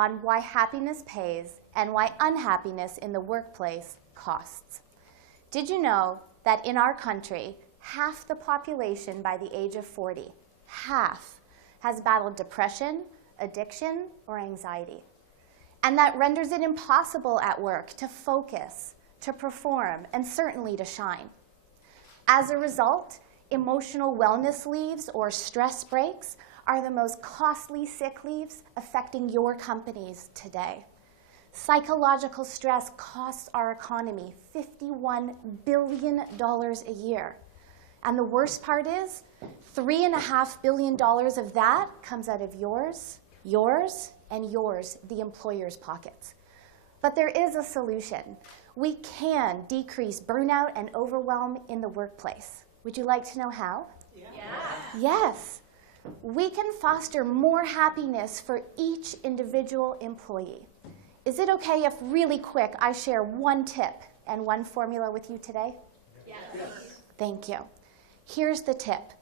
on why happiness pays and why unhappiness in the workplace costs. Did you know that in our country, half the population by the age of 40, half, has battled depression, addiction, or anxiety? And that renders it impossible at work to focus, to perform, and certainly to shine. As a result, emotional wellness leaves or stress breaks are the most costly sick leaves affecting your companies today. Psychological stress costs our economy $51 billion a year. And the worst part is, $3.5 billion of that comes out of yours, and yours, the employer's pockets. But there is a solution. We can decrease burnout and overwhelm in the workplace. Would you like to know how? Yeah. Yes. We can foster more happiness for each individual employee. Is it okay if really quick I share one tip and one formula with you today? Yes. Thank you. Here's the tip.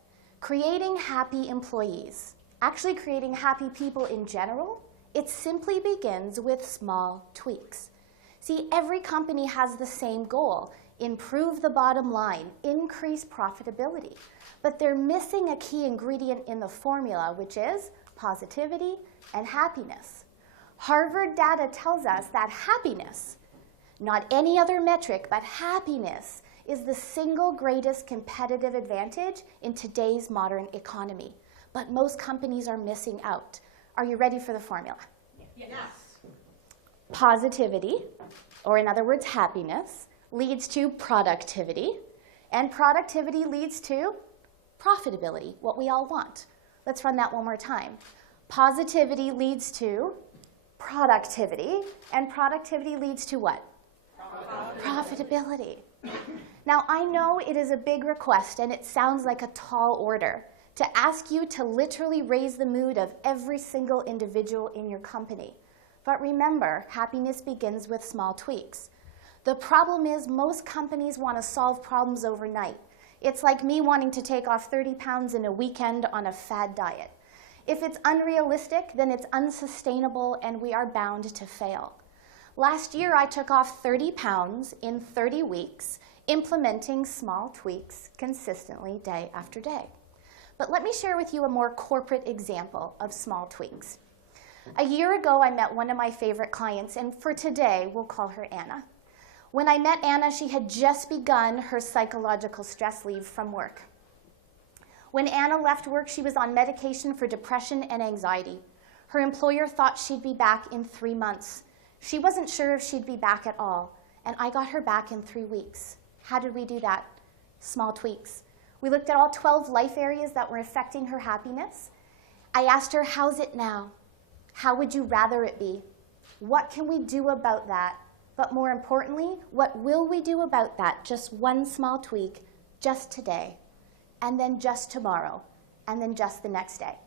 Creating happy employees, actually creating happy people in general, it simply begins with small tweaks. See, every company has the same goal: improve the bottom line, increase profitability. But they're missing a key ingredient in the formula, which is positivity and happiness. Harvard data tells us that happiness, not any other metric, but happiness, is the single greatest competitive advantage in today's modern economy. But most companies are missing out. Are you ready for the formula? Yes. Positivity, or in other words, happiness, leads to productivity, and productivity leads to profitability, what we all want. Let's run that one more time. Positivity leads to productivity, and productivity leads to what? Profitability. Now, I know it is a big request, and it sounds like a tall order to ask you to literally raise the mood of every single individual in your company. But remember, happiness begins with small tweaks. The problem is most companies want to solve problems overnight. It's like me wanting to take off 30 pounds in a weekend on a fad diet. If it's unrealistic, then it's unsustainable, and we are bound to fail. Last year, I took off 30 pounds in 30 weeks, implementing small tweaks consistently day after day. But let me share with you a more corporate example of small tweaks. A year ago, I met one of my favorite clients, and for today, we'll call her Anna. When I met Anna, she had just begun her psychological stress leave from work. When Anna left work, she was on medication for depression and anxiety. Her employer thought she'd be back in 3 months. She wasn't sure if she'd be back at all, and I got her back in 3 weeks. How did we do that? Small tweaks. We looked at all 12 life areas that were affecting her happiness. I asked her, how's it now? How would you rather it be? What can we do about that? But more importantly, what will we do about that? Just one small tweak, just today, and then just tomorrow, and then just the next day.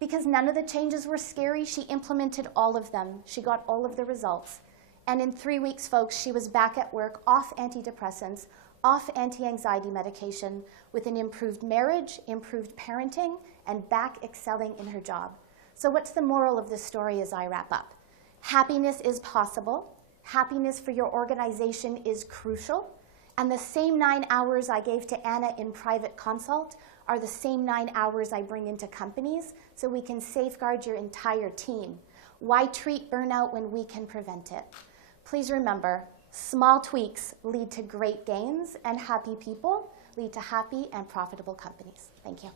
Because none of the changes were scary, she implemented all of them. She got all of the results. And in 3 weeks, folks, she was back at work, off antidepressants, off anti-anxiety medication, with an improved marriage, improved parenting, and back excelling in her job. So what's the moral of this story as I wrap up? Happiness is possible. Happiness for your organization is crucial. And the same 9 hours I gave to Anna in private consult are the same 9 hours I bring into companies so we can safeguard your entire team. Why treat burnout when we can prevent it? Please remember, small tweaks lead to great gains, and happy people lead to happy and profitable companies. Thank you.